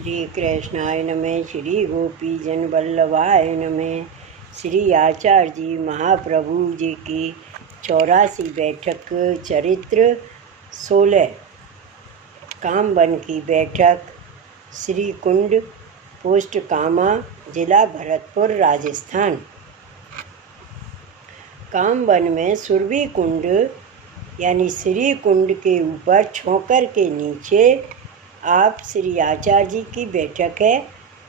श्री कृष्णाय नमः। श्री गोपी जन वल्लभाय नमः। श्री आचार्य जी महाप्रभु जी की 84 बैठक चरित्र 16 कामवन की बैठक श्री कुंड पोस्ट कामा जिला भरतपुर राजस्थान। कामवन में सुरभि कुंड यानी श्री कुंड के ऊपर छोकर के नीचे आप श्री आचार्य जी की बैठक है।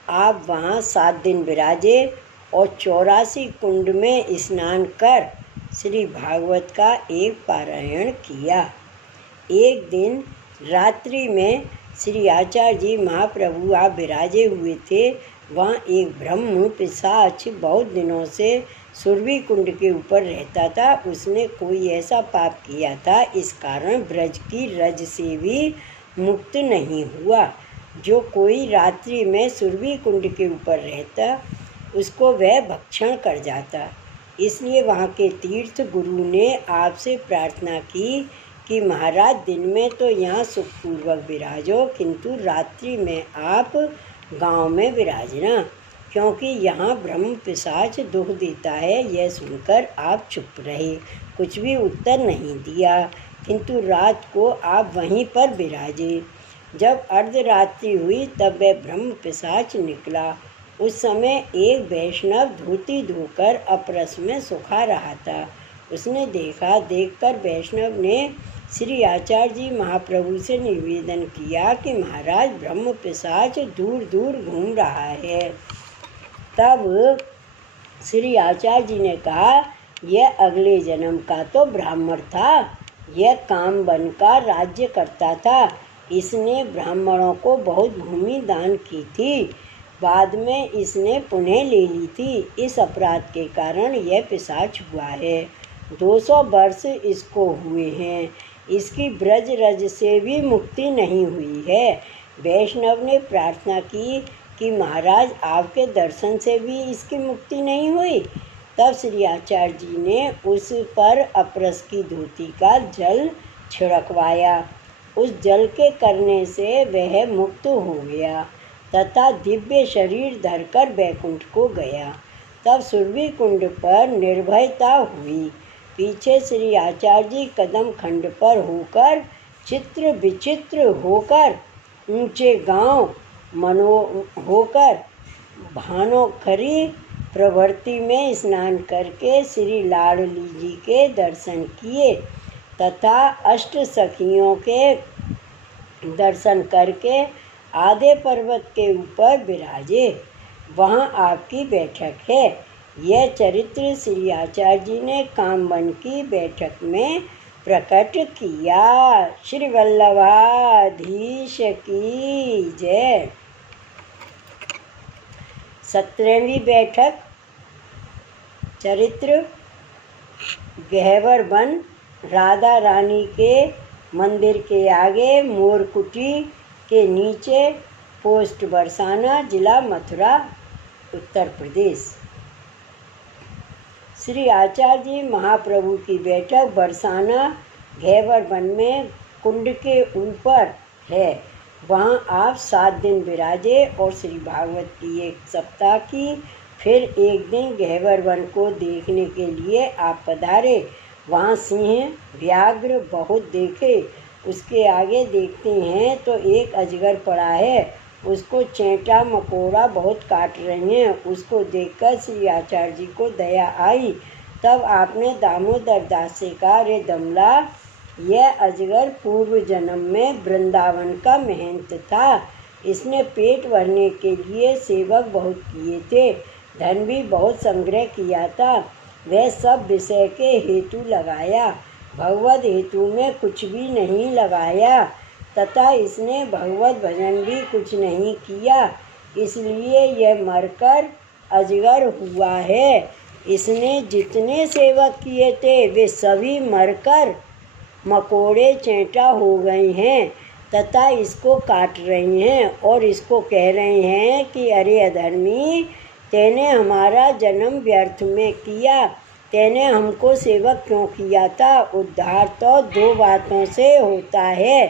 आप वहाँ 7 दिन विराजे और 84 कुंड में स्नान कर श्री भागवत का एक पारायण किया। एक दिन रात्रि में श्री आचार्य जी महाप्रभु आप विराजे हुए थे। वहाँ एक ब्रह्म पिशाच बहुत दिनों से सुरभि कुंड के ऊपर रहता था। उसने कोई ऐसा पाप किया था, इस कारण ब्रज की रज से भी मुक्त नहीं हुआ। जो कोई रात्रि में सुरभि कुंड के ऊपर रहता उसको वह भक्षण कर जाता। इसलिए वहाँ के तीर्थ गुरु ने आपसे प्रार्थना की कि महाराज दिन में तो यहाँ सुखपूर्वक विराजो, किंतु रात्रि में आप गांव में विराजना, क्योंकि यहाँ ब्रह्म पिशाच दुख देता है। यह सुनकर आप चुप रहे, कुछ भी उत्तर नहीं दिया, किंतु रात को आप वहीं पर विराजे। जब अर्धरात्रि हुई तब वह ब्रह्म पिशाच निकला। उस समय एक वैष्णव धोती धोकर अपरस में सुखा रहा था। उसने देखकर वैष्णव ने श्री आचार्य जी महाप्रभु से निवेदन किया कि महाराज ब्रह्म पिशाच दूर दूर घूम रहा है। तब श्री आचार्य जी ने कहा, यह अगले जन्म का तो ब्राह्मण था। यह कामवन का राज्य करता था। इसने ब्राह्मणों को बहुत भूमि दान की थी। बाद में इसने पुनः ले ली थी। इस अपराध के कारण यह पिशाच हुआ है। 200 वर्ष इसको हुए हैं। इसकी ब्रज रज से भी मुक्ति नहीं हुई है। वैष्णव ने प्रार्थना की कि महाराज आपके दर्शन से भी इसकी मुक्ति नहीं हुई। तब श्री आचार्य जी ने उस पर अपरस की धोती का जल छिड़कवाया। उस जल के करने से वह मुक्त हो गया तथा दिव्य शरीर धरकर वैकुंठ को गया। तब सुरभि कुंड पर निर्भयता हुई। पीछे श्री आचार्य जी कदम खंड पर होकर चित्र विचित्र होकर ऊंचे गांव मनो होकर भानोखरी प्रवृत्ति में स्नान करके श्री लाडली जी के दर्शन किए तथा अष्ट सखियों के दर्शन करके आधे पर्वत के ऊपर विराजे। वहाँ आपकी बैठक है। यह चरित्र श्री आचार्य जी ने कामवन की बैठक में प्रकट किया। श्री वल्लभाधीश की जय। 17वीं बैठक चरित्र गहवर वन राधा रानी के मंदिर के आगे मोरकुटी के नीचे पोस्ट बरसाना जिला मथुरा उत्तर प्रदेश। श्री आचार्य जी महाप्रभु की बैठक बरसाना गहवर वन में कुंड के ऊपर है। वहाँ आप 7 दिन विराजे और श्री भागवत की 1 सप्ताह की। फिर एक दिन गहवर वन को देखने के लिए आप पधारे। वहाँ सिंह व्याघ्र बहुत देखे। उसके आगे देखते हैं तो एक अजगर पड़ा है। उसको चेंटा मकोड़ा बहुत काट रहे हैं। उसको देखकर श्री आचार्य जी को दया आई। तब आपने दामोदर दास से कहा, रे दमला, यह अजगर पूर्व जन्म में वृंदावन का महंत था। इसने पेट भरने के लिए सेवक बहुत किए थे, धन भी बहुत संग्रह किया था। वह सब विषय के हेतु लगाया, भगवत हेतु में कुछ भी नहीं लगाया तथा इसने भगवत भजन भी कुछ नहीं किया। इसलिए यह मरकर अजगर हुआ है। इसने जितने सेवक किए थे वे सभी मरकर मकोड़े चेंटा हो गए हैं तथा इसको काट रहे हैं और इसको कह रहे हैं कि अरे अधर्मी, तेने हमारा जन्म व्यर्थ में किया। तेने हमको सेवक क्यों किया था? उद्धार तो 2 बातों से होता है,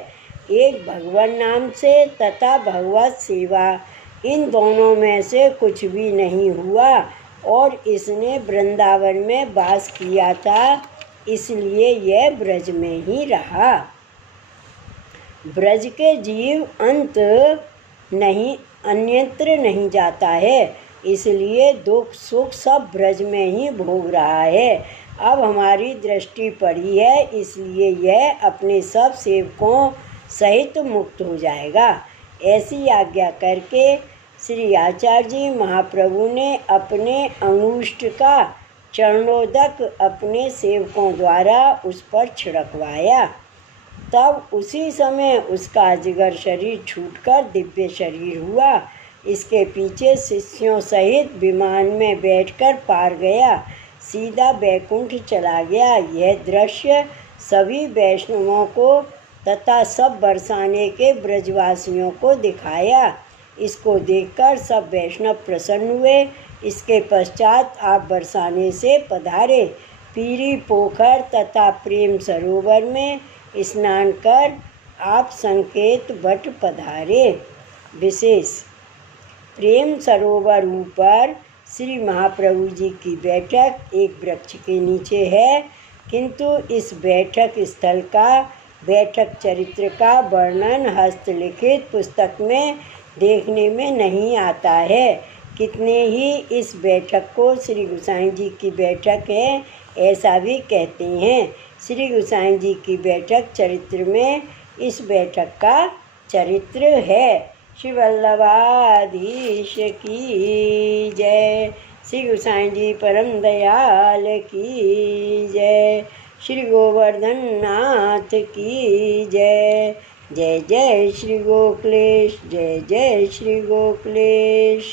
एक भगवान नाम से तथा भगवत सेवा, इन दोनों में से कुछ भी नहीं हुआ। और इसने वृंदावन में वास किया था, इसलिए यह ब्रज में ही रहा। ब्रज के जीव अंत नहीं, अन्यत्र नहीं जाता है, इसलिए दुख सुख सब ब्रज में ही भोग रहा है। अब हमारी दृष्टि पड़ी है, इसलिए यह अपने सब सेवकों सहित मुक्त हो जाएगा। ऐसी आज्ञा करके श्री आचार्य जी महाप्रभु ने अपने अंगुष्ठ का चरणोदक अपने सेवकों द्वारा उस पर छिड़कवाया। तब उसी समय उसका अजगर शरीर छूटकर दिव्य शरीर हुआ। इसके पीछे शिष्यों सहित विमान में बैठकर पार गया, सीधा बैकुंठ चला गया। यह दृश्य सभी वैष्णवों को तथा सब बरसाने के ब्रजवासियों को दिखाया। इसको देखकर सब वैष्णव प्रसन्न हुए। इसके पश्चात आप बरसाने से पधारे, पीरी पोखर तथा प्रेम सरोवर में स्नान कर आप संकेत वट पधारे। विशेष प्रेम सरोवर ऊपर श्री महाप्रभु जी की बैठक एक वृक्ष के नीचे है, किंतु इस बैठक स्थल का बैठक चरित्र का वर्णन हस्तलिखित पुस्तक में देखने में नहीं आता है। कितने ही इस बैठक को श्री गोसाई जी की बैठक है ऐसा भी कहते हैं। श्री गोसाई जी की बैठक चरित्र में इस बैठक का चरित्र है। श्री वल्लभाधीश की जय। श्री गोसाई जी परम दयाल की जय। श्री गोवर्धन नाथ की जय। जय जय श्री गोकुलेश, जय जय श्री गोकुलेश।